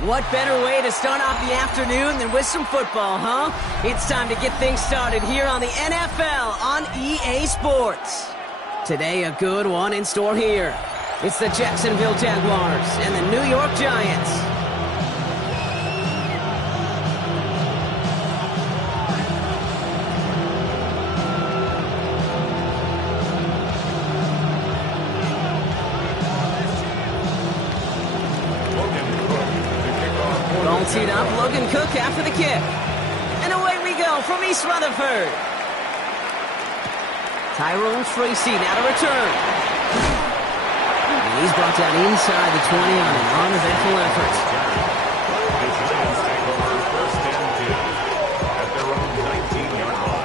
What better way to start off the afternoon than with some football, huh? It's time to get things started here on the NFL on EA Sports. Today, a good one in store here. It's the Jacksonville Jaguars and the New York Giants. Teed up, Logan Cook after the kick. And away we go from East Rutherford. Tyrone Tracy now to return. And he's brought down inside the 20 on an uneventful effort. The Giants take over first and 10 at their own 19-yard line.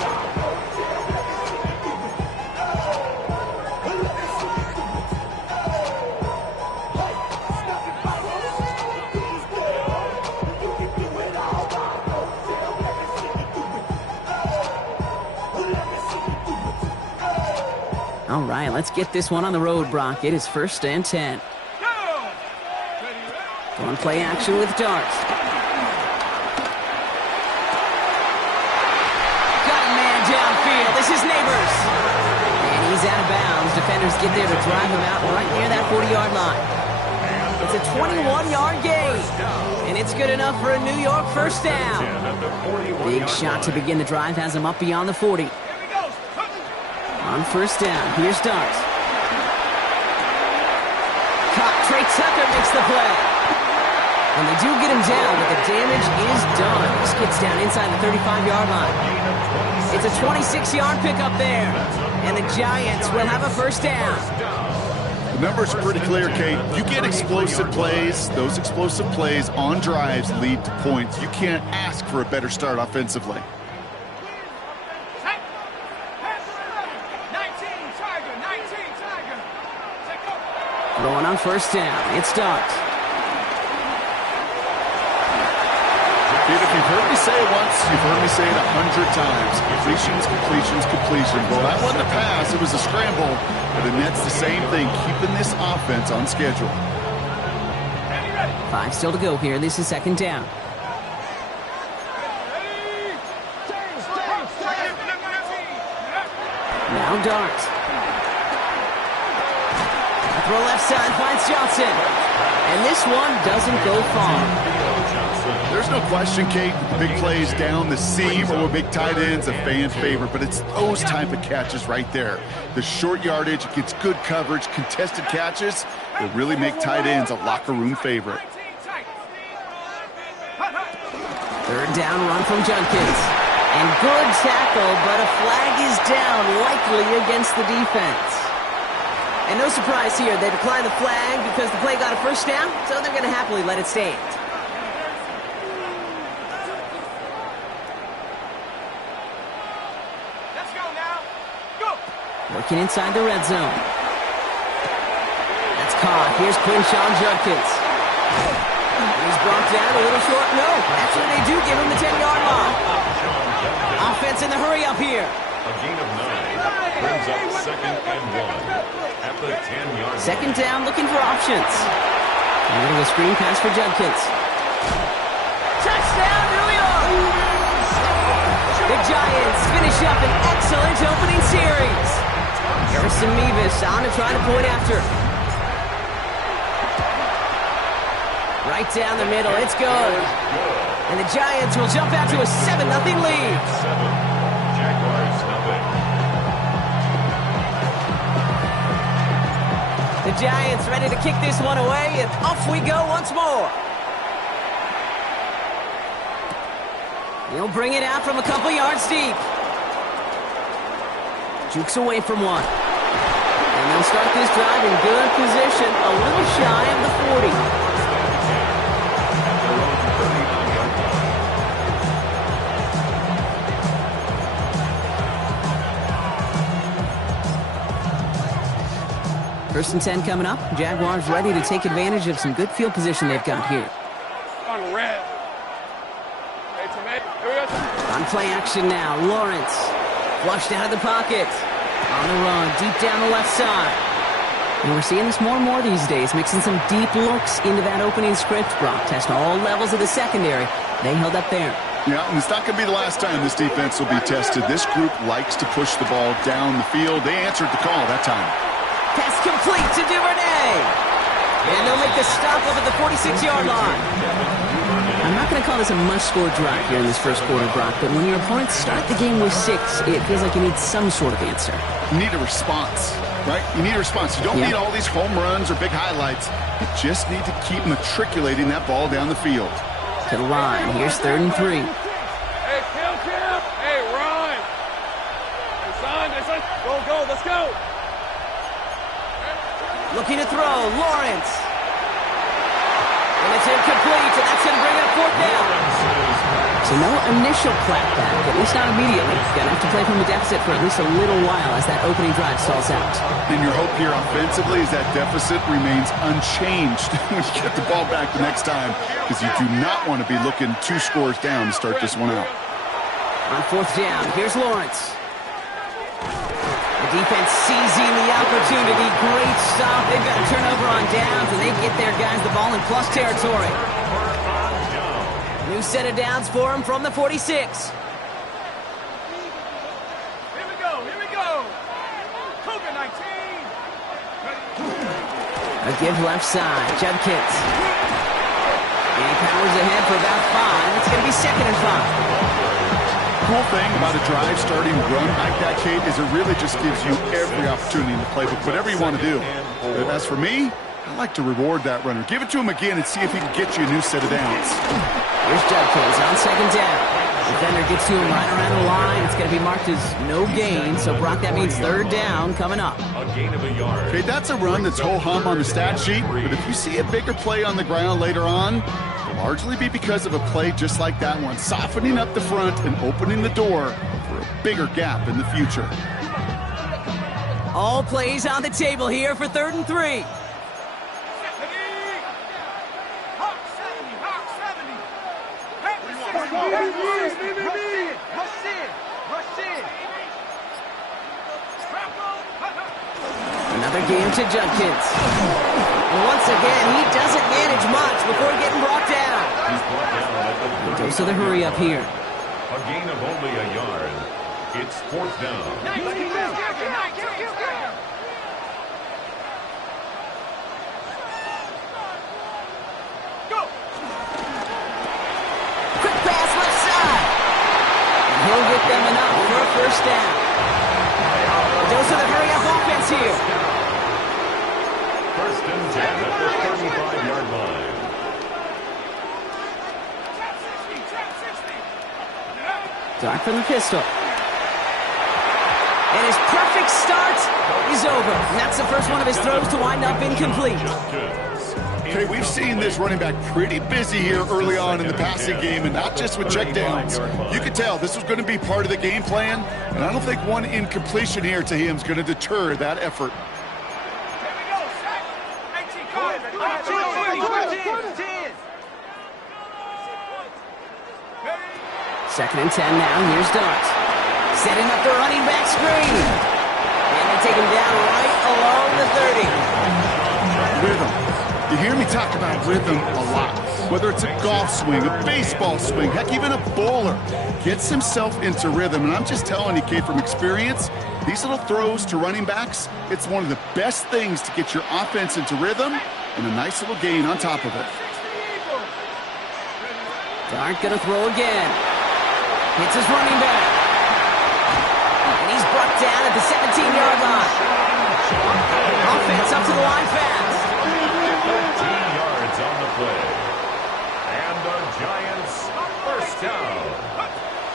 All right, let's get this one on the road, Brock. It is first and 10. One play action with darts. Got a man downfield. This is Neighbors. And he's out of bounds. Defenders get there to drive him out right near that 40-yard line. It's a 21-yard gain. And it's good enough for a New York first down. Big shot to begin the drive has him up beyond the 40. On first down, here's Darts. Caught. Trey Tucker makes the play. And they do get him down, but the damage is done. This gets down inside the 35-yard line. It's a 26-yard pickup there. And the Giants will have a first down. The numbers are pretty clear, Kate. You get explosive plays. Those explosive plays on drives lead to points. You can't ask for a better start offensively. Going on first down, it starts. If you've heard me say it once, you've heard me say it 100 times. Completions, completions, completions. Well, that wasn't a pass, it was a scramble. But the Nets the same thing, keeping this offense on schedule. 5 still to go here. This is second down. Now Darts. Throw left side finds Johnson. And this one doesn't go far. There's no question, Kate, the big plays down the seam or with big tight ends a fan favorite, but it's those type of catches right there. The short yardage gets good coverage, contested catches that really make tight ends a locker room favorite. Third down run from Junkins. And good tackle, but a flag is down, likely against the defense. And no surprise here, they declined the flag because the play got a first down, so they're going to happily let it stand. Let's go now. Go. Working inside the red zone. That's caught. Here's Quinshawn Judkins. He's brought down a little short. No, actually they do give him the 10-yard line. Offense in the hurry up here. A gain of 9 brings up second and 1 at the 10-yard line. Second down, looking for options. A little screen pass for Judkins. Touchdown, New York! The Giants finish up an excellent opening series. Harrison Mevis on to try to point after. Right down the middle, it's good. And the Giants will jump out to a 7-0 lead. Jaguars nothing. The Giants ready to kick this one away, and off we go once more. He'll bring it out from a couple yards deep. Jukes away from one. And they'll start this drive in good position, a little shy of the 40. First and 10 coming up. Jaguars ready to take advantage of some good field position they've got here. On red. Hey, teammate. Here we go. On play action now. Lawrence flushed out of the pocket. On the run, deep down the left side. And we're seeing this more and more these days, mixing some deep looks into that opening script. Brock test all levels of the secondary. They held up there. Yeah, and it's not going to be the last time this defense will be tested. This group likes to push the ball down the field. They answered the call that time. Pass complete to Duvernay. And they'll make the stop up at the 46-yard line. I'm not going to call this a must-score drive here in this first quarter, Brock, but when your opponents start the game with 6, it feels like you need some sort of answer. You need a response, right? You need a response. You don't need all these home runs or big highlights. You just need to keep matriculating that ball down the field. To the line. Here's 3rd and 3. Hey, Kim. Hey, run. Hey, son. Go. Let's go. Looking to throw. Lawrence. And it's incomplete, and that's going to bring up 4th down. So no initial clapback, at least not immediately. Going to have to play from the deficit for at least a little while as that opening drive stalls out. And your hope here offensively is that deficit remains unchanged when you get the ball back the next time, because you do not want to be looking 2 scores down to start this one out. On 4th down, here's Lawrence. The defense seizing the opportunity. Great stop. They've got a turnover on downs, and they get their guys the ball in plus territory. New set of downs for him from the 46. Here we go. Cougar 19. A give left side. Judkins. And he powers ahead for about 5. It's going to be 2nd and 5. Cool thing about a drive starting run like that, Kate, is it really just gives you every opportunity in the playbook, whatever you want to do. But as for me, I like to reward that runner. Give it to him again and see if he can get you a new set of downs. Here's Judkins on 2nd down. Defender gets to him right around the line. It's going to be marked as no gain. So, Brock, that means 3rd down coming up. A gain of a yard. Okay, that's a run that's ho-hum on the stat sheet, but if you see a bigger play on the ground later on, it'll largely be because of a play just like that one, softening up the front and opening the door for a bigger gap in the future. All plays on the table here for 3rd and 3. Another game to Judkins. And once again, he doesn't manage much before getting brought down. He goes to the hurry up here. A gain of only a yard. It's 4th down. Quick pass left side. And he'll get them enough for a 1st down. Goes to the hurry up offense here. 1st and 10 at the 35-yard line. Dark from the pistol. And his perfect start is over. And that's the first one of his throws to wind up incomplete. Okay, we've seen this running back pretty busy here early on in the passing game, and not just with checkdowns. You could tell this was going to be part of the game plan, and I don't think one incompletion here to him is going to deter that effort. 2nd and 10 now. Here's Dart. Setting up the running back screen. And they take him down right along the 30. Rhythm. You hear me talk about rhythm a lot. Whether it's a golf swing, a baseball swing, heck, even a bowler gets himself into rhythm. And I'm just telling you, Kate, from experience, these little throws to running backs, it's one of the best things to get your offense into rhythm and a nice little gain on top of it. Dart gonna throw again. Hits his running back. And he's brought down at the 17-yard line. Offense up to the line fast. 13 yards on the play. And the Giants 1st down.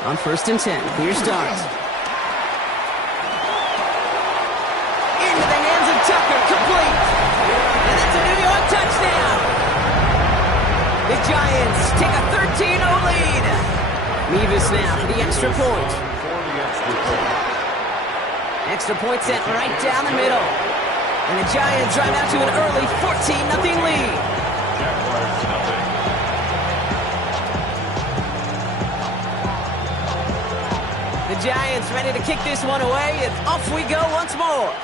On 1st and 10, here's Dart. Into the hands of Tucker, complete. And that's a New York touchdown. The Giants take a 13-0 lead. Mevis now for the extra point. Extra point sent right down the middle. And the Giants drive out to an early 14-0 lead. The Giants ready to kick this one away, and off we go once more.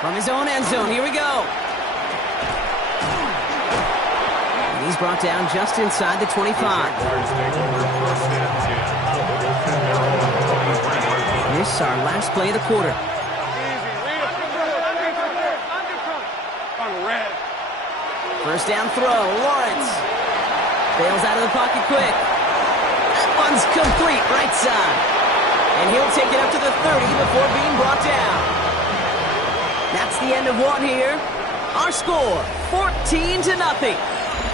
From his own end zone, here we go. And he's brought down just inside the 25. This is our last play of the quarter. First down throw, Lawrence. Bails out of the pocket quick. That one's complete, right side. And he'll take it up to the 30 before being brought down. That's the end of one here. Our score, 14-0.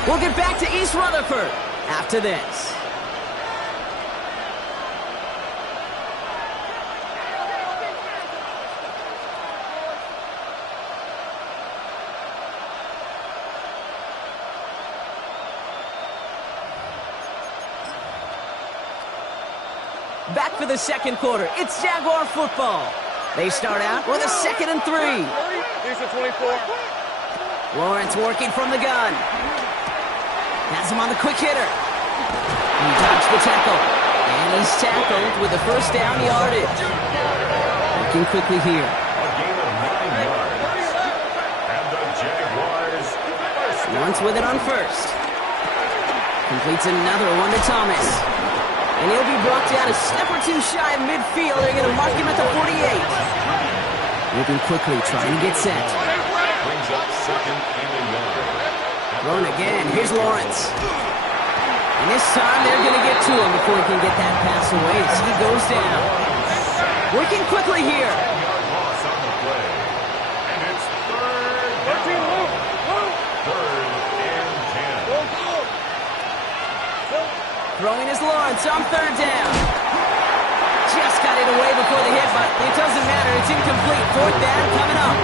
We'll get back to East Rutherford after this. Back for the second quarter. It's Jaguar football. They start out with a 2nd and 3. He's a 24. Lawrence working from the gun. Has him on the quick hitter. He dodged the tackle. And he's tackled with the first down yardage. Working quickly here. A gain of 9 yards. And the Jaguars Once with it on first. Completes another one to Thomas. And he'll be brought down a step or two shy of midfield. They're going to mark him at the 48. Moving quickly, trying to get set. brings up 2nd and a yard. Thrown again. Here's Lawrence. And this time they're going to get to him before he can get that pass away as he goes down. Working quickly here. 10-yard loss on the play. And it's 3rd down. 3rd and 10. Throwing is Lawrence on 3rd down. Just got it away before the hit, but it doesn't matter. It's incomplete. 4th down coming up.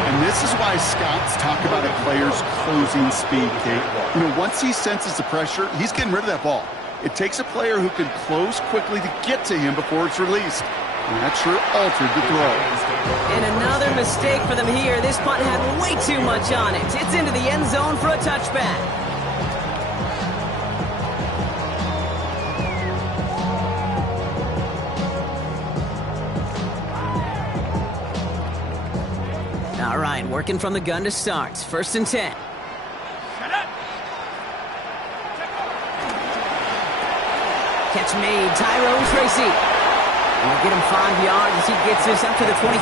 And this is why scouts talk about a player's closing speed, Kate. You know, once he senses the pressure, he's getting rid of that ball. It takes a player who can close quickly to get to him before it's released. And that sure altered the throw. And another mistake for them here. This punt had way too much on it. It's into the end zone for a touchback. All right, working from the gun to start. 1st and 10. Catch made, Tyrone Tracy. And we'll get him 5 yards as he gets this up to the 25.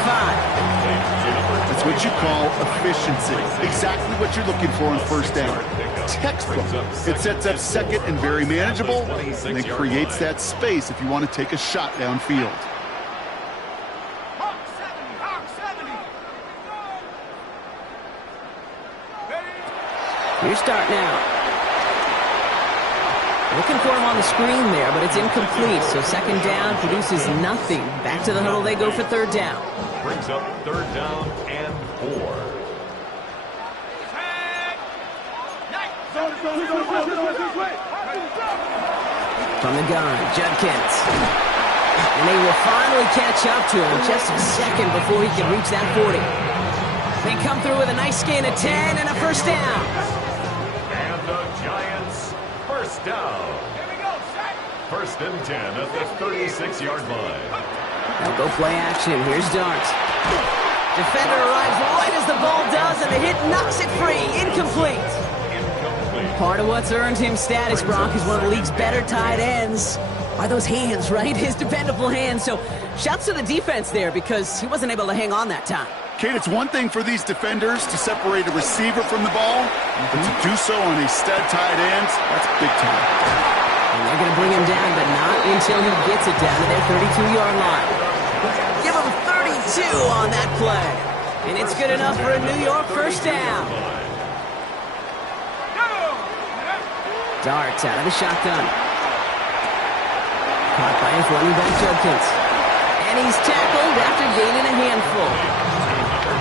That's what you call efficiency. Exactly what you're looking for on 1st down. Textbook. It sets up 2nd and very manageable, and then creates that space if you want to take a shot downfield. Here's start now. Looking for him on the screen there, but it's incomplete. So 2nd down produces nothing. Back to the huddle they go for 3rd down. Brings up 3rd down and 4. From the gun, Judkins. And they will finally catch up to him just a second before he can reach that 40. They come through with a nice gain of 10 and a 1st down. And the Giants, 1st down. 1st and 10 at the 36-yard line. Now go play action. Here's Dart. Defender arrives right as the ball does, and the hit knocks it free. Incomplete. Part of what's earned him status, Brock, is one of the league's better tight ends. Are those hands, right? His dependable hands. So shouts to the defense there because he wasn't able to hang on that time. Kate, it's one thing for these defenders to separate a receiver from the ball, but to do so on a stud tight end, that's big time. And they're going to bring him down, but not until he gets it down to their 32-yard line. Give him 32 on that play. And it's good enough for a New York 1st down. Darts out of the shotgun. Caught by his running back, Judkins. And he's tackled after gaining a handful.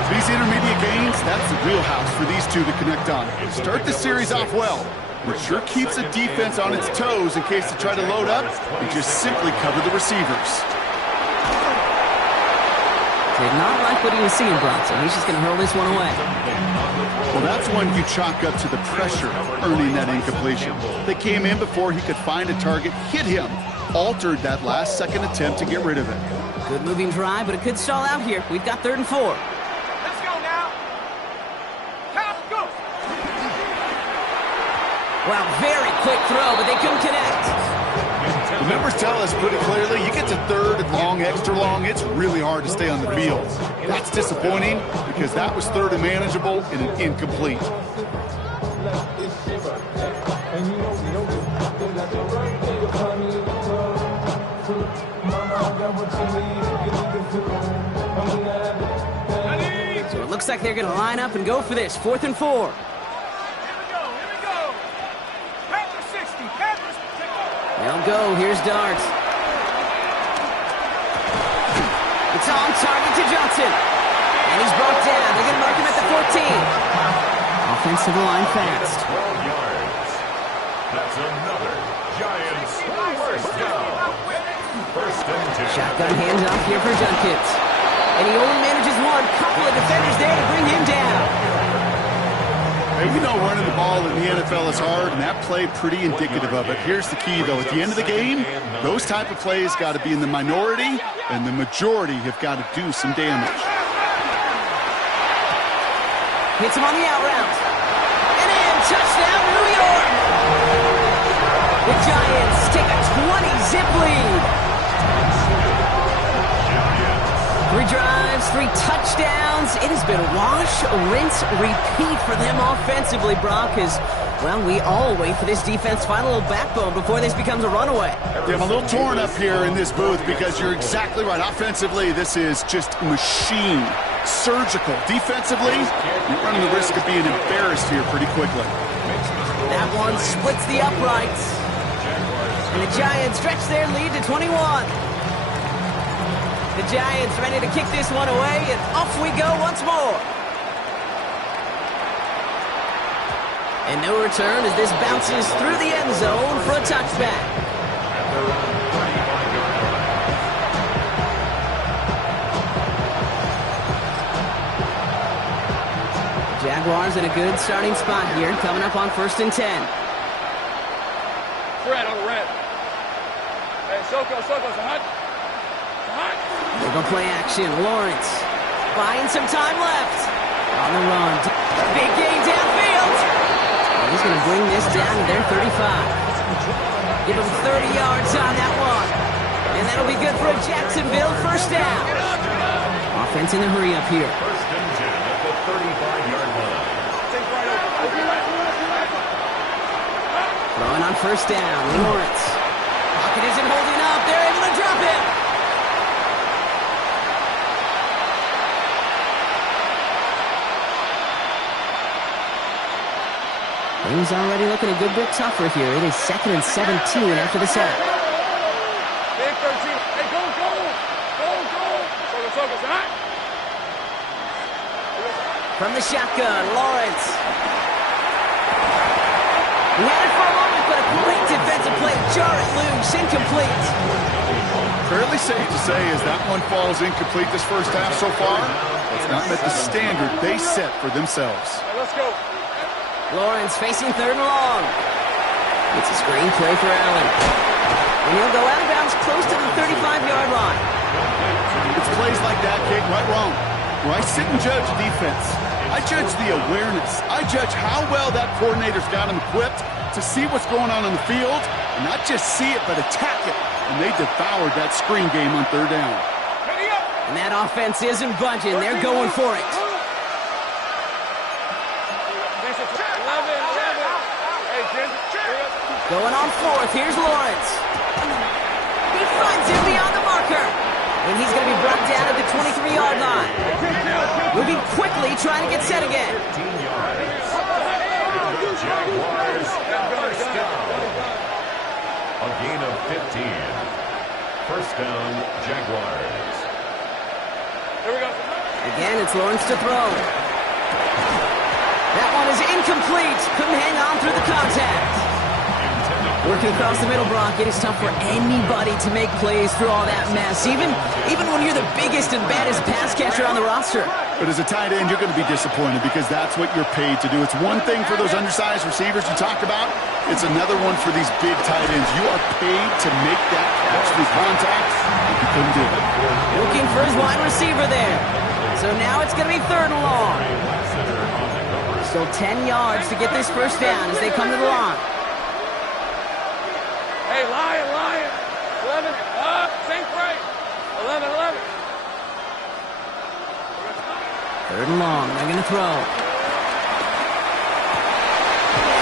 These intermediate gains, that's the wheelhouse for these two to connect on. Start the series off well. It sure keeps the defense on its toes in case they try to load up and just simply cover the receivers. Did not like what he was seeing, Bronson. He's just going to hurl this one away. Well, that's one you chalk up to the pressure earning that incompletion. They came in before he could find a target, hit him, altered that last-second attempt to get rid of it. Good moving drive, but it could stall out here. We've got 3rd and 4. Let's go now. Count, go. Wow, very quick throw, but they couldn't connect. The numbers tell us pretty clearly, you get to 3rd and long, extra long, it's really hard to stay on the field. That's disappointing because that was 3rd and manageable and an incomplete. So it looks like they're going to line up and go for this. 4th and 4. They'll go. Here's Dart. It's on target to Johnson. And he's brought down. They're going to mark him at the 14. Offensive line fast. 12 yards. That's another Giants first down. 1st and 2. Shotgun handoff here for Junkins. And he only manages one. Couple of defenders there to bring him down. Hey, we know running the ball in the NFL is hard, and that play pretty indicative of it. Here's the key, though. At the end of the game, those type of plays got to be in the minority, and the majority have got to do some damage. Hits him on the out route. And in, touchdown, New York! The Giants take a 20-zip lead. 3 drives, 3 touchdowns. It has been wash, rinse, repeat for them offensively, Brock, as, well, we all wait for this defense to find a little backbone before this becomes a runaway. Yeah, I'm a little torn up here in this booth because you're exactly right. Offensively, this is just machine, surgical. Defensively, you're running the risk of being embarrassed here pretty quickly. That one splits the uprights. And the Giants stretch their lead to 21. The Giants ready to kick this one away, and off we go once more. And no return as this bounces through the end zone for a touchback. Jaguars in a good starting spot here, coming up on 1st and 10. Fred on the red. Hey, Soko, it's hot. They'll go play action. Lawrence buying some time left. On the run. Big gain downfield. And he's going to bring this down to their 35. Give him 30 yards on that one. And that'll be good for a Jacksonville 1st down. Offense in a hurry up here. 1st and 10 at the 35-yard line. Throwing on 1st down. Lawrence. Pocket isn't holding up. They're able to drop it. Things already looking a good bit tougher here. It is 2nd and 17 after the sack. Big 13. Hey, go. Soko, it's hot. From the shotgun, Lawrence. He had it for a moment, but a great defensive play. Jar it loose, incomplete. Fairly safe to say as that one falls incomplete this first half so far, it's not met the standard they set for themselves. Hey, let's go. Lawrence facing 3rd and long. It's a screen play for Allen. And he'll go out of bounds close to the 35-yard line. It's plays like that, Kate, right wrong. Where I sit and judge defense. I judge the awareness. I judge how well that coordinator's got him equipped to see what's going on the field, and not just see it, but attack it. And they devoured that screen game on 3rd down. And that offense isn't budging. They're going for it. Going on 4th. Here's Lawrence. He finds him beyond the marker. And he's going to be brought down at the 23-yard line. Moving quickly, trying to get set again. 15 yards. Jaguars first down. A gain of 15. 1st down, Jaguars. Here we go. Again, it's Lawrence to throw. That one is incomplete. Couldn't hang on through the contact. Working across the middle, Brock, it is tough for anybody to make plays through all that mess, even when you're the biggest and baddest pass catcher on the roster. But as a tight end, you're going to be disappointed because that's what you're paid to do. It's one thing for those undersized receivers you talk about. It's another one for these big tight ends. You are paid to make that catch through contact, and you couldn't do it. Looking for his wide receiver there. So now it's going to be 3rd and long. Still 10 yards to get this first down as they come to the line. Hey, Lion. 11, same right. 11. 3rd and long, they're going to throw.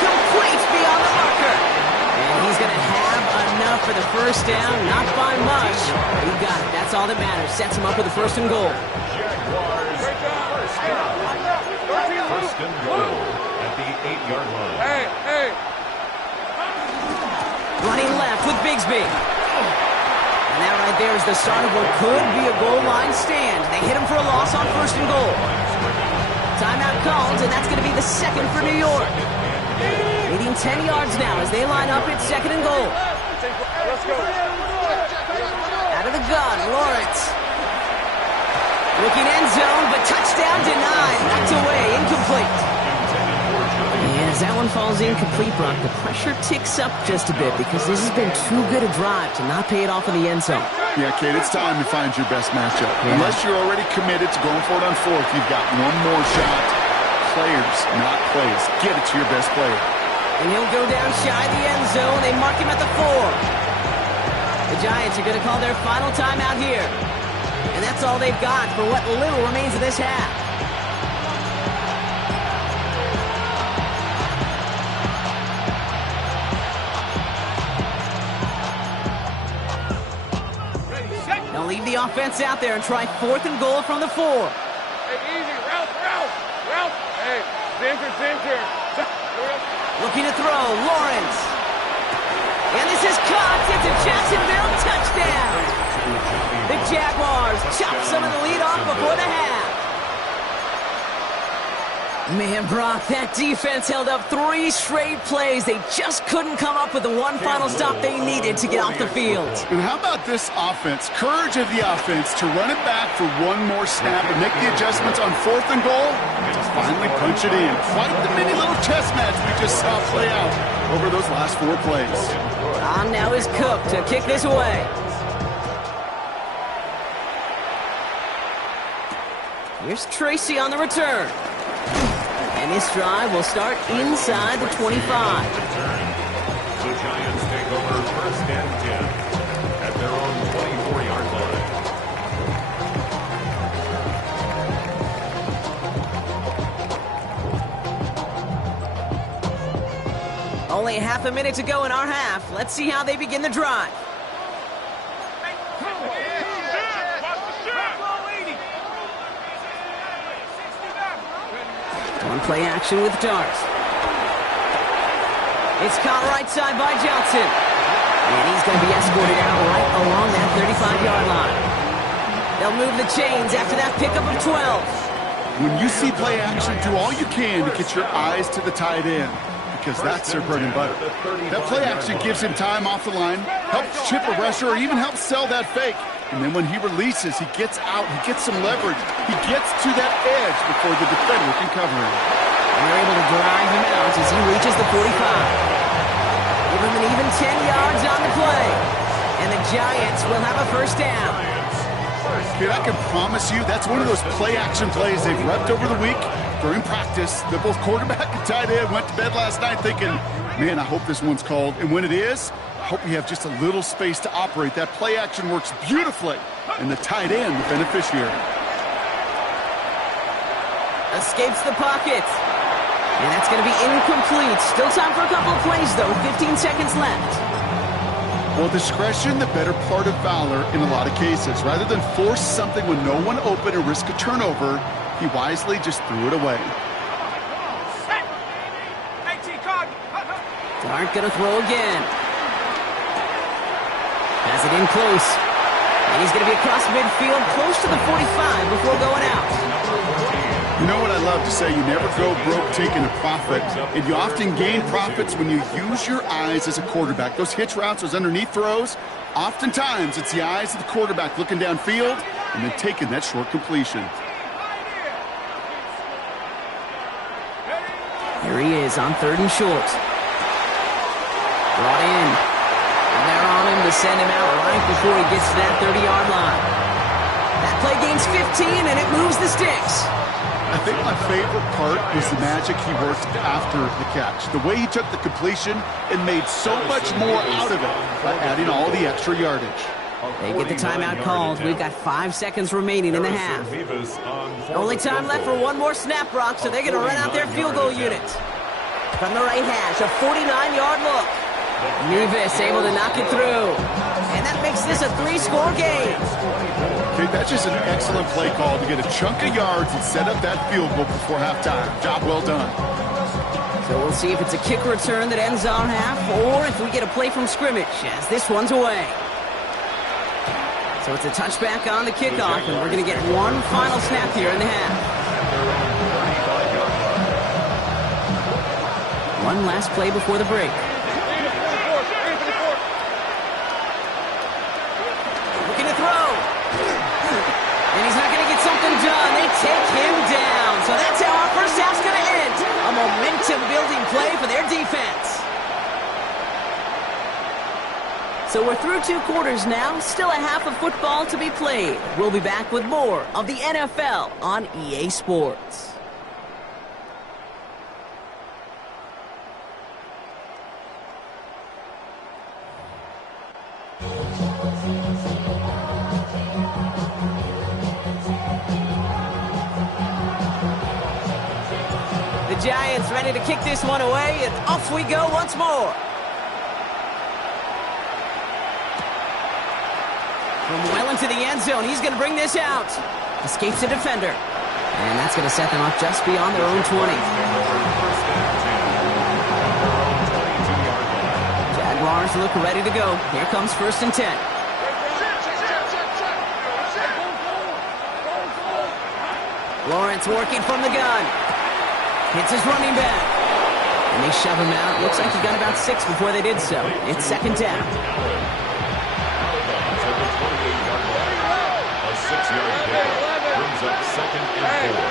Complete beyond the marker. And he's going to have enough for the first down, not by much. He got it, that's all that matters. Sets him up with a 1st and goal. Jaguars, first down. 1st and goal at the 8-yard line. Hey. Running left with Bigsby. And that right there is the start of what could be a goal line stand. They hit him for a loss on 1st and goal. Timeout called, and that's going to be the 2nd for New York. Leading 10 yards now as they line up at 2nd and goal. Let's go. Out of the gun, Lawrence. Looking end zone, but touchdown denied. Knocked away, incomplete. And as that one falls incomplete, Brock, the pressure ticks up just a bit because this has been too good a drive to not pay it off in the end zone. Yeah, Kate, it's time to find your best matchup. Yeah. Unless you're already committed to going for it on 4th, you've got one more shot. Players, not plays. Get it to your best player. And he'll go down shy of the end zone. They mark him at the 4. The Giants are going to call their final timeout here. And that's all they've got for what little remains of this half. They'll leave the offense out there and try 4th and goal from the 4. Hey, easy. Route. Hey, Zinker. Looking to throw, Lawrence. And this is caught. It's a Jacksonville touchdown. The Jaguars chop some of the lead off before the half. Man, Brock, that defense held up 3 straight plays. They just couldn't come up with the one final stop they needed to get off the field. And how about this offense? Courage of the offense to run it back for one more snap and make the adjustments on 4th and goal to finally punch it in. Quite the mini little chess match we just saw play out over those last 4 plays. On now is Cook to kick this away. Here's Tracy on the return. And this drive will start inside the 25. The Giants take over 1st and 10 at their own 24-yard line. Only half a minute to go in our half. Let's see how they begin the drive. Play action with Darts. It's caught right side by Johnson. And he's going to be escorted out right along that 35-yard line. They'll move the chains after that pickup of 12. When you see play action, do all you can to get your eyes to the tight end because that's their bread and butter. That play action gives him time off the line, helps chip a rusher, or even helps sell that fake. And then when he releases, he gets out, he gets some leverage. He gets to that edge before the defender can cover him. And they're able to drive him out as he reaches the 45. Give him an even 10 yards on the play. And the Giants will have a 1st down. Kid, I can promise you that's one of those play-action plays they've repped over the week during practice. That both quarterback and tight end went to bed last night thinking, man, I hope this one's called. And when it is, I hope you have just a little space to operate. That play action works beautifully, and the tight end, the beneficiary. Escapes the pocket. And that's going to be incomplete. Still time for a couple of plays, though. 15 seconds left. Well, discretion, the better part of valor in a lot of cases. Rather than force something when no one open and risk a turnover, he wisely just threw it away. Dart going to throw again. Has it in close. And he's going to be across midfield, close to the 45 before going out. You know what I love to say you never go broke taking a profit, and you often gain profits when you use your eyes as a quarterback. Those hitch routes, those underneath throws, oftentimes it's the eyes of the quarterback looking downfield and then taking that short completion. Here he is on 3rd and short. Brought in. And they're on him to send him out right before he gets to that 30-yard line. That play gains 15, and it moves the sticks. I think my favorite part was the magic he worked after the catch. The way he took the completion and made so much more out of it by adding all the extra yardage. They get the timeout called. We've got 5 seconds remaining in the half. Only time left for one more snap, Brock, so they're going to run out their field goal unit. From the right hash, a 49-yard look. Nevis able to knock it through. And that makes this a 3-score game. Okay, that's just an excellent play call to get a chunk of yards and set up that field goal before halftime. Job well done. So we'll see if it's a kick return that ends our half or if we get a play from scrimmage as this one's away. So it's a touchback on the kickoff, and we're going to get one final snap here in the half. One last play before the break. Looking to throw. And he's not going to get something done. They take him down. So that's how our first half's going to end. A momentum-building play for their defense. So we're through 2 quarters now, still a half of football to be played. We'll be back with more of the NFL on EA Sports. The Giants ready to kick this one away, and off we go once more. From well into the end zone, he's going to bring this out. Escapes a defender. And that's going to set them up just beyond their own 20. Jaguars look ready to go. Here comes 1st and 10. Lawrence working from the gun. Hits his running back. And they shove him out. Looks like he got about 6 before they did so. It's 2nd down. Brings up 2nd and 4.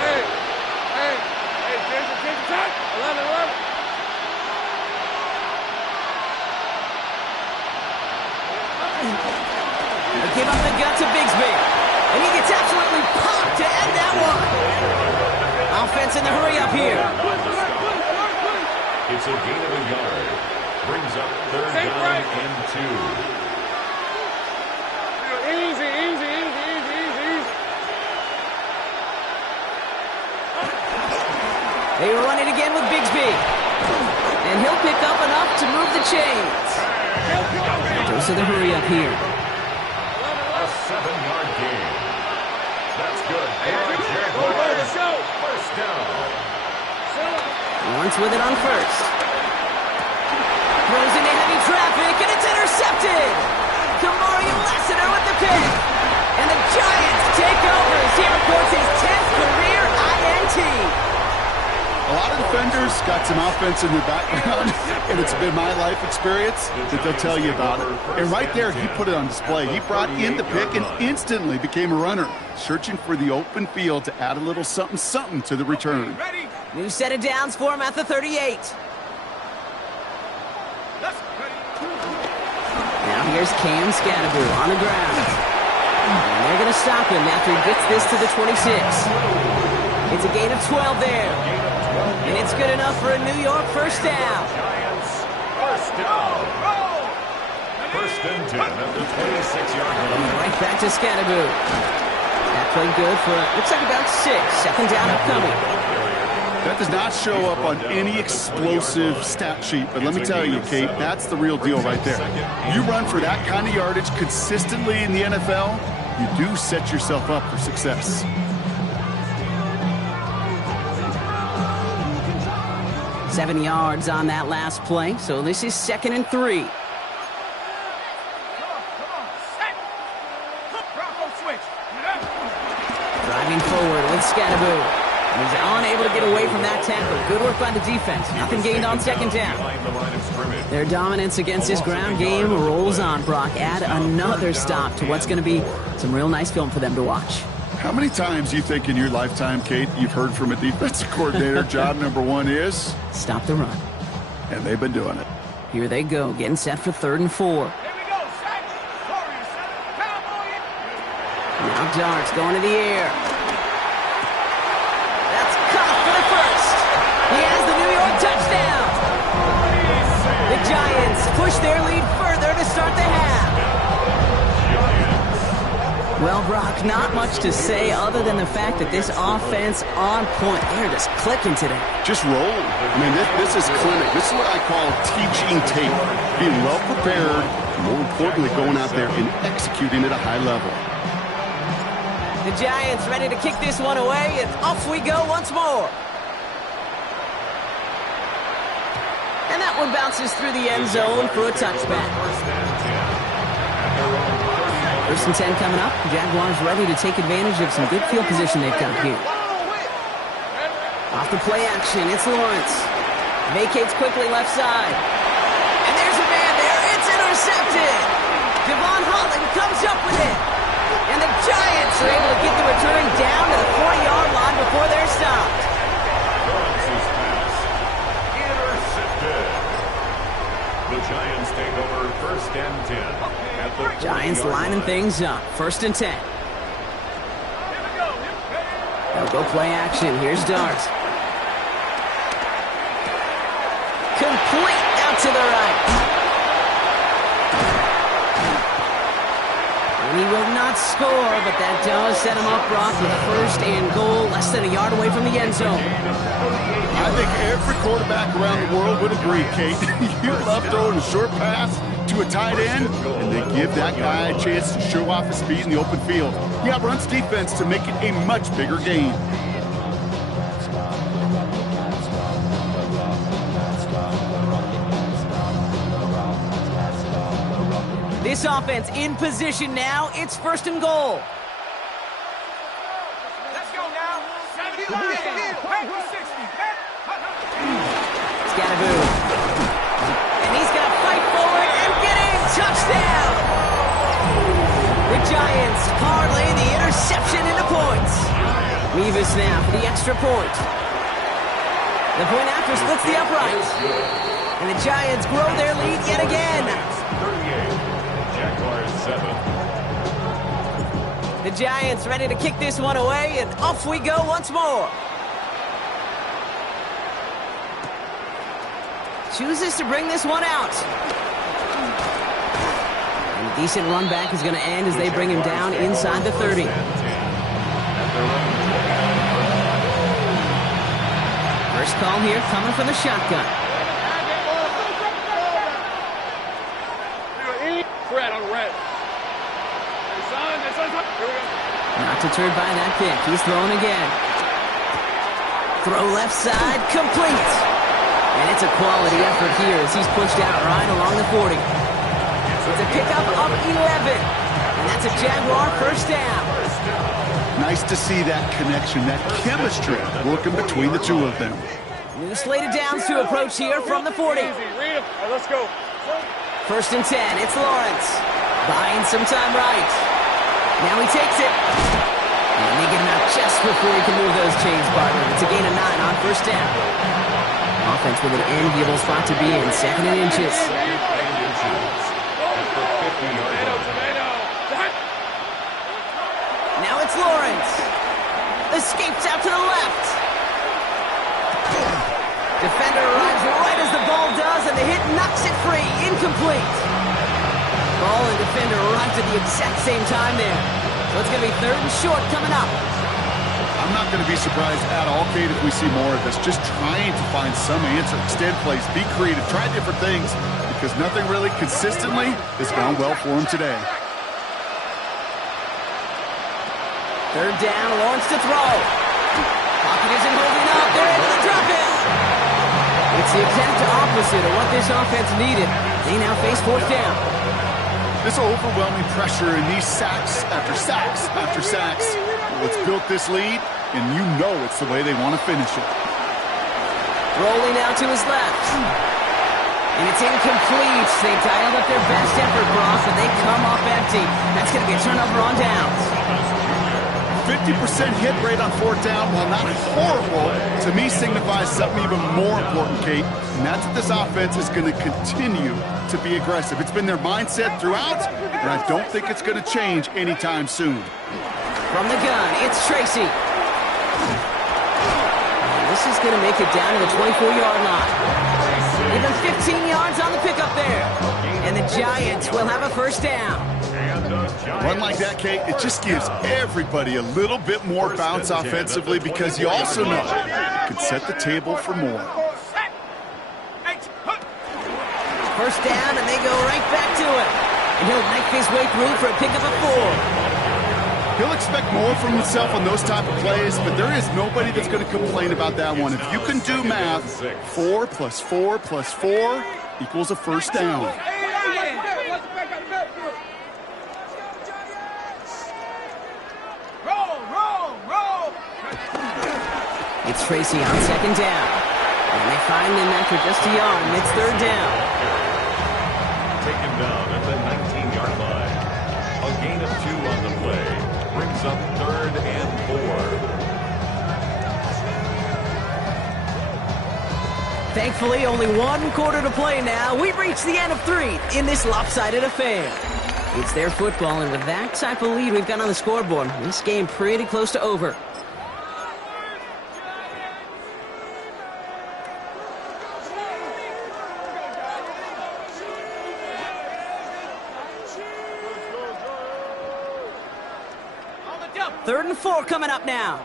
Hey, change the time. 11. They give up the gut to Bigsby. And he gets absolutely popped to end that one. Offense in the hurry up here. It's a gain of a yard. Brings up 3rd down and 2. Easy. They run it again with Bigsby. And he'll pick up enough to move the chains. Goes to the hurry up here. A 7-yard gain. That's good. First down. Lawrence with it on 1st. Throws into heavy traffic, and it's intercepted. Kamari Lassiter with the pick. And the Giants take over as he reports his 10th career INT. A lot of defenders got some offense in their background, and it's been my life experience that they'll tell you about it. And right there, he put it on display. He brought in the pick and instantly became a runner, searching for the open field to add a little something to the return. New set of downs for him at the 38. Now here's Cam Scadaboo on the ground. And they're going to stop him after he gets this to the 26. It's a gain of 12 there. And it's good enough for a New York first down. Giants, first down. 1st and 10 at the 26-yard line. Right back to Scadaboo. That played good for, looks like about 6. 2nd down upcoming. That does not show up on any explosive stat sheet, but let me tell you, Kate, that's the real deal right there. You run for that kind of yardage consistently in the NFL, you do set yourself up for success. 7 yards on that last play, so this is 2nd and 3. Driving forward with Scadaboo. He's unable to tackle. Good work by the defense. Nothing gained on second down. Their dominance against this ground game rolls on, Brock. Add another stop to what's going to be some real nice film for them to watch. How many times do you think in your lifetime, Kate, you've heard from a defensive coordinator, job number one is? Stop the run. And they've been doing it. Here they go, getting set for 3rd and 4. Now Darts going to the air. That's caught for the first. He has the New York touchdown. The Giants push their lead further to start the half. Well, Brock, not much to say other than the fact that this offense on point. They're just clicking today. Just rolling. I mean, this is clinic. This is what I call teaching tape. Being well prepared, and more importantly, going out there and executing at a high level. The Giants ready to kick this one away, and off we go once more. And that one bounces through the end zone for a touchback. 1st and 10 coming up. The Jaguars ready to take advantage of some good field position they've got here. Off the play action, it's Lawrence. Vacates quickly left side. And there's a man there. It's intercepted. Devon Holland comes up with it. And the Giants are able to get the return down to the 40-yard line before they're stopped. Lawrence's pass intercepted. The Giants take over 1st and 10 at the Giants lining things up. 1st and 10. They'll go play action. Here's Dart. Complete out to the right. He will not score, but that does set him up, Brock, with 1st and goal, less than a yard away from the end zone. I think every quarterback around the world would agree, Kate. You love throwing a short pass to a tight end, and they give that guy a chance to show off his speed in the open field. He outruns defense to make it a much bigger game. This offense in position now. It's 1st and goal. Let's go now. 70 line. Scattaboo. And he's going to fight forward and get in. Touchdown. The Giants parlay the interception into points. Mevis now for the extra point. The point after splits the uprights. And the Giants grow their lead yet again. 38. Jaguars 7. The Giants ready to kick this one away, and off we go once more. Chooses to bring this one out. And a decent run back is going to end as they bring him down inside the 30. First call here coming from the shotgun. Not deterred by that pick. He's throwing again. Throw left side, complete. And it's a quality effort here as he's pushed out right along the 40. It's a pickup of 11. And that's a Jaguar 1st down. Nice to see that connection, that chemistry working between the two of them. New slated downs to approach here from the 40. Let's go. 1st and 10. It's Lawrence. Buying some time right. Now he takes it. And they get him out just before he can move those chains, partner. It's a gain of 9 on 1st down. Offense with an enviable spot to be in. 2nd and inches. Now it's Lawrence. Escapes out to the left. Defender arrives right as the ball does, and the hit knocks it free. Incomplete. Ball and defender arrived at the exact same time there. So it's going to be 3rd and short coming up. I'm not going to be surprised at all, Kate, if we see more of this. Just trying to find some answer. Extend plays, be creative, try different things, because nothing really consistently has gone well for him today. 3rd down, Lawrence to throw. Pocket isn't holding up. They're able to drop it. It's the exact opposite of what this offense needed. They now face 4th down. This overwhelming pressure and these sacks after sacks after sacks, well, it's built this lead, and you know it's the way they want to finish it. Rolling out to his left. And it's incomplete. They dialed up their best effort, Brock, but they come up empty. That's going to be a turnover on downs. 50% hit rate on fourth down, while not horrible, to me signifies something even more important, Kate. And that's that this offense is going to continue to be aggressive. It's been their mindset throughout, and I don't think it's going to change anytime soon. From the gun, it's Tracy. And this is going to make it down to the 24-yard line. Even 15 yards on the pickup there. And the Giants will have a first down. Run like that, Kate, it just gives everybody a little bit more bounce offensively because you also know it can set the table for more. First down, and they go right back to it. And he'll make his way through for a pickup of 4. He'll expect more from himself on those type of plays, but there is nobody that's going to complain about that one. If you can do math, 4 plus 4 plus 4 equals a first down. It's Tracy on second down. And they find him after just a yard, and it's third down. Taken down at the 19-yard line. A gain of 2 on the play. Brings up 3rd and 4. Thankfully, only 1 quarter to play now. We've reached the end of 3 in this lopsided affair. It's their football, and with that type of lead we've got on the scoreboard, this game pretty close to over. Third and 4 coming up now.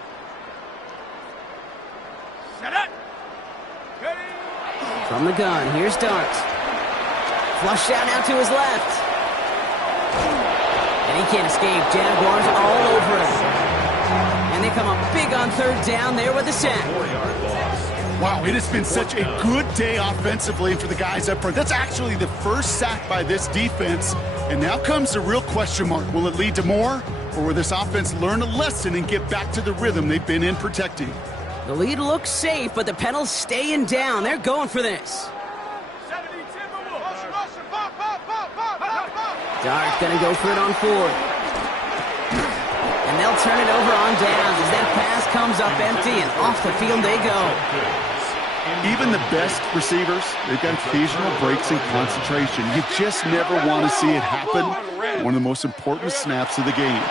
From the gun, here's Dart. Flush out now to his left. And he can't escape. Jaguars all over him. And they come up big on third down there with the sack. Wow, it has been such a good day offensively for the guys up front. That's actually the first sack by this defense. And now comes the real question mark. Will it lead to more? Or will this offense learn a lesson and get back to the rhythm they've been in protecting? The lead looks safe, but the Penals staying down. They're going for this. Dart's going to go for it on 4th. And they'll turn it over on downs as that pass comes up empty, and off the field they go. Even the best receivers, they've got occasional breaks in concentration. You just never want to see it happen. One of the most important snaps of the game.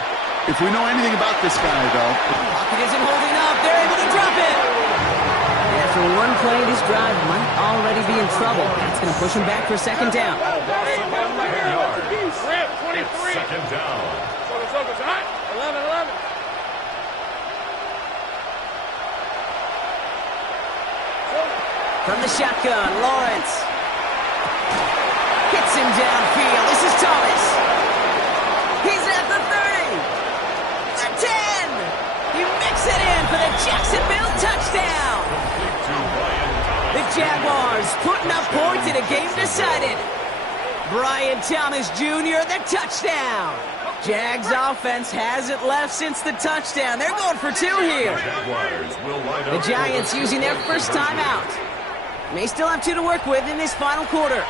If we know anything about this guy, though, Pocket isn't holding up. They're able to drop it. And after one play, this drive might already be in trouble. That's going to push him back for second down. Second down. 11. From the shotgun, Lawrence. Hits him downfield. This is Thomas. He's at the 30. The 10. He mix it in for the Jacksonville touchdown. The Jaguars putting up points in a game decided. Brian Thomas Jr., the touchdown. Jags offense hasn't left since the touchdown. They're going for 2 here. The Giants using their first timeout. May still have 2 to work with in this final quarter.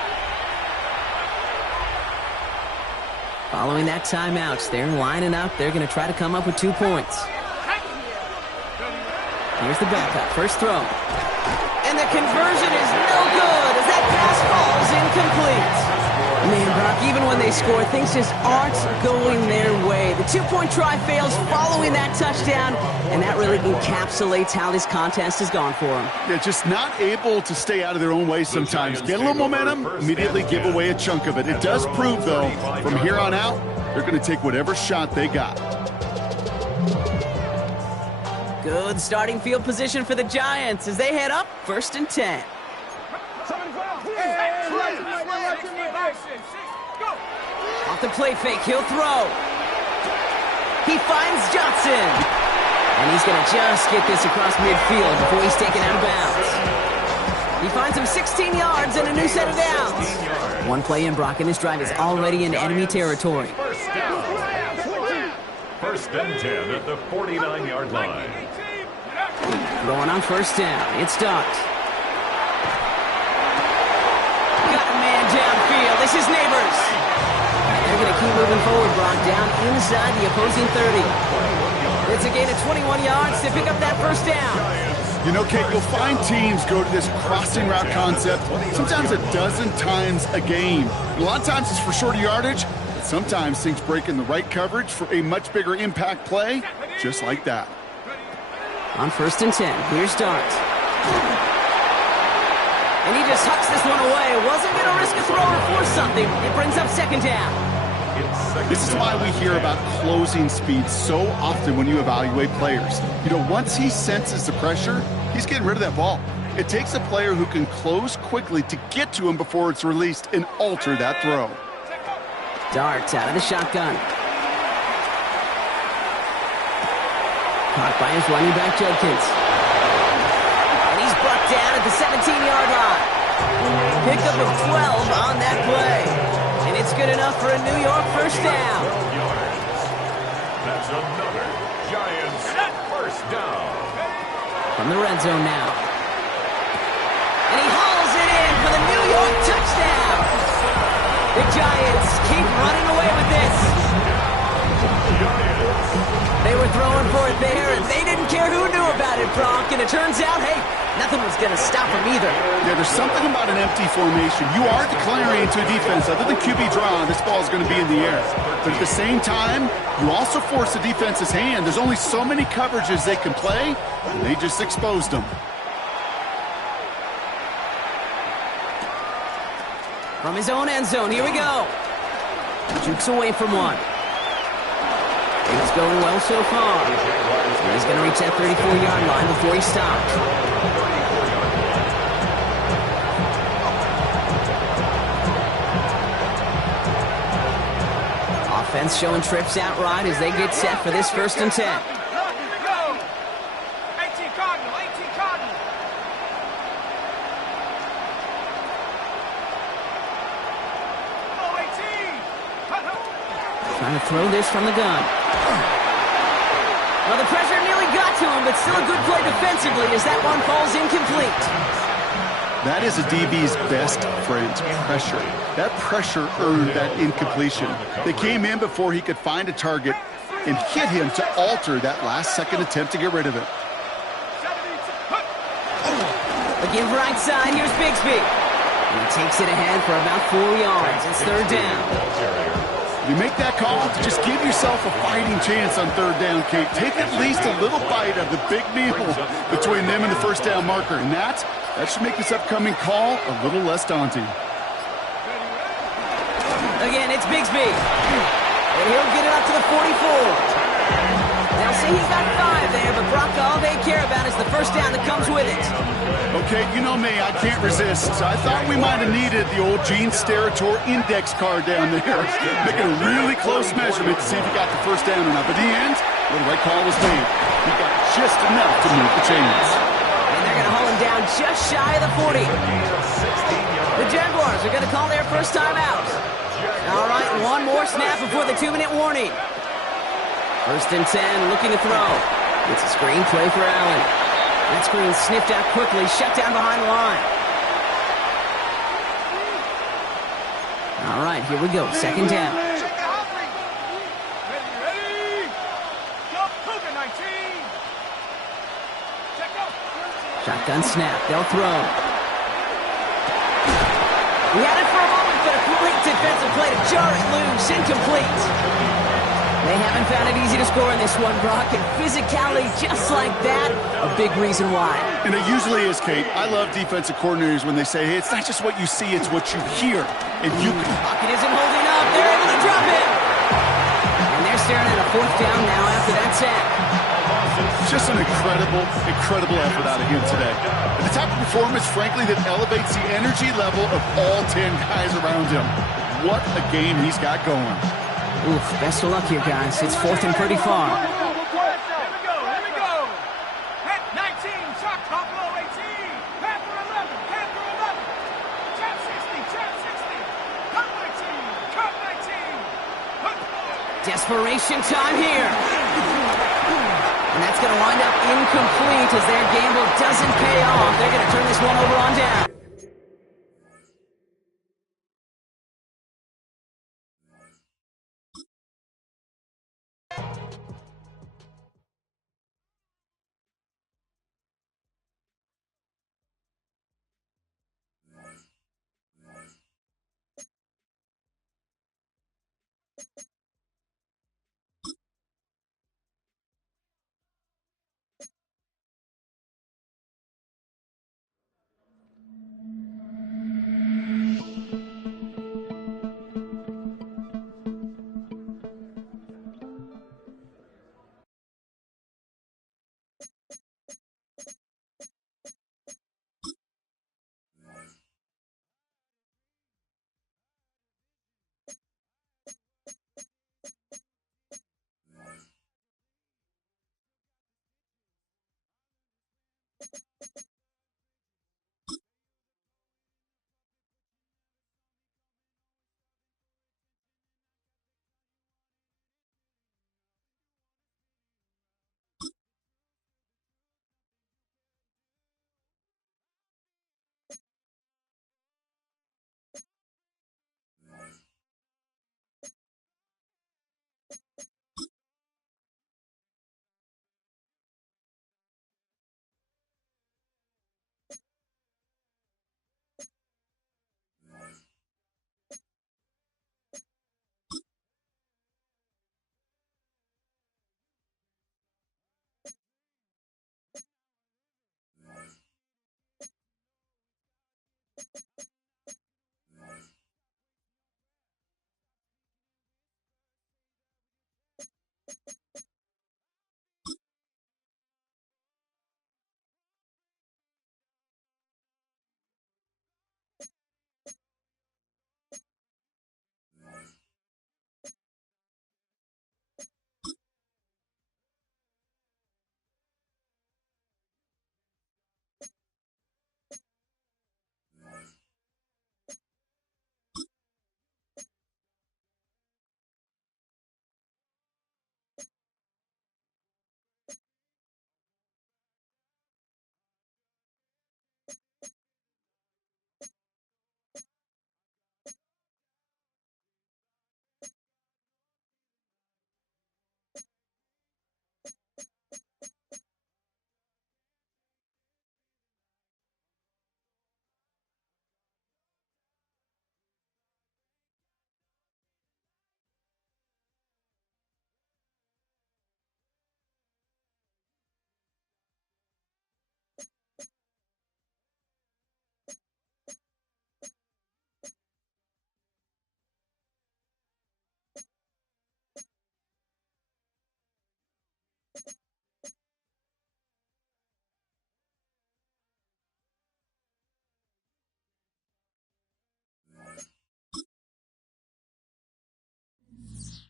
Following that timeout, they're lining up. They're going to try to come up with 2 points. Here's the backup. First throw. And the conversion is no good as that pass falls incomplete. Man, Brock, even when they score, things just aren't going their way. The 2-point try fails following that touchdown, and that really encapsulates how this contest has gone for them. they're just not able to stay out of their own way sometimes. Get a little momentum, immediately give away a chunk of it. It does prove, though, from here on out, they're going to take whatever shot they got. Good starting field position for the Giants as they head up 1st and 10. Off the play fake, he'll throw. He finds Johnson. And he's going to just get this across midfield before he's taken out of bounds. He finds him 16 yards and a new set of downs. One play in, Brock, and this drive is already in enemy territory. First down. 1st and 10 at the 49-yard line. Going on 1st down. It's Dart. This is Neighbors. And they're going to keep moving forward, Brock, down inside the opposing 30. It's a gain of 21 yards to pick up that first down. You know, Kate, you'll find teams go to this crossing route concept sometimes a dozen times a game. A lot of times it's for shorter yardage, but sometimes things break in the right coverage for a much bigger impact play, just like that. On 1st and 10, here's Dart. And he just hucks this one away. Wasn't going to risk a throw or force something. It brings up 2nd down. This is why we hear about closing speed so often when you evaluate players. You know, once he senses the pressure, he's getting rid of that ball. It takes a player who can close quickly to get to him before it's released and alter that throw. Dart out of the shotgun. Caught by his running back, Judkins. And he's brought down at the 17-yard line. Pickup of 12 on that play. And it's good enough for a New York first down. That's another Giants first down. From the red zone now. And he hauls it in for the New York touchdown. The Giants keep running away with this. They were throwing for it there, and they didn't care who knew about it, Brock. And it turns out, hey, nothing was going to stop them either. Yeah, there's something about an empty formation. You are declaring to a defense, other than QB draw, this ball is going to be in the air. But at the same time, you also force the defense's hand. There's only so many coverages they can play, and they just exposed them. From his own end zone, here we go. Jukes away from one. It's going well so far. And he's going to reach that 34-yard line before he stops. Offense showing trips out right as they get set for this 1st and 10. 18 Cardinal, 18 Cardinal. Oh, 18. Trying to throw this from the gun. Well, the pressure nearly got to him, but still a good play defensively as that one falls incomplete. That is a DB's best friend, pressure. That pressure earned that incompletion. They came in before he could find a target and hit him to alter that last-second attempt to get rid of it. Again, right side, here's Bigsby. And he takes it ahead for about 4 yards. It's 3rd down. You make that call, just give yourself a fighting chance on 3rd down, Kate. Take at least a little bite of the big meal between them and the 1st down marker. And that should make this upcoming call a little less daunting. Again, it's Bigsby. And he'll get it up to the 44. Now, see, he's got 5 there, but Brock, all they care about is the 1st down that comes with it. Okay, you know me, I can't resist. I thought we might have needed the old Gene Steratore index card down there. Making a really close measurement to see if he got the 1st down or not. But in the end, well, the right call was made. He got just enough to move the chains. And they're going to haul him down just shy of the 40. The Jaguars are going to call their first time out. All right, one more snap before the 2-minute warning. 1st and 10, looking to throw. It's a screen play for Allen. That screen sniffed out quickly, shut down behind the line. All right, here we go, 2nd down. Ready. Go, Cougar 19. Check up. Shotgun snap, they'll throw. We had it for a moment, but a great defensive play to jar it loose, incomplete. They haven't found it easy to score in this one, Brock, and physicality just like that, a big reason why. And it usually is, Kate. I love defensive coordinators when they say, hey, it's not just what you see, it's what you hear. And you can... Pocket isn't holding up. They're able to drop it. And they're staring at a 4th down now after that sack. Just an incredible effort out of him today. And the type of performance, frankly, that elevates the energy level of all 10 guys around him. What a game he's got going. Oof, best of luck here, guys. It's 4th and pretty far. Here we go. Head 19, shot top low 18. Panther 11, Panther 11. Trap 60, trap 60. Cut 19, cut 19. Desperation time here. And that's going to wind up incomplete as their gamble doesn't pay off. They're going to turn this one over on down.